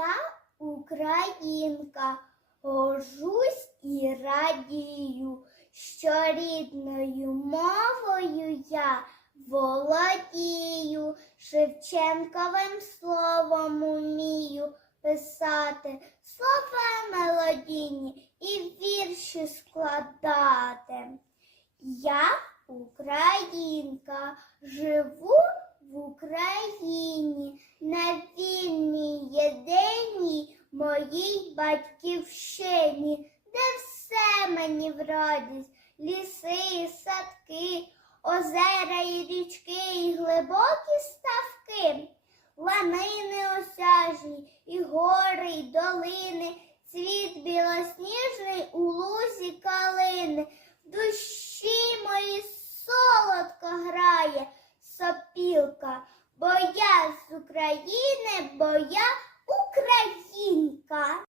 Я українка, горжусь і радію, що рідною мовою я володію, Шевченковим словом умію писати, слова мелодійні і вірші складати. Я українка, живу моїй батьківщині, де все мені в радість, ліси, садки, озера і річки, і глибокі ставки, ланини осяжні, і гори, і долини, цвіт білосніжний у лузі калини. В душі моїй солодко грає сопілка, бо я з України, бо я українка.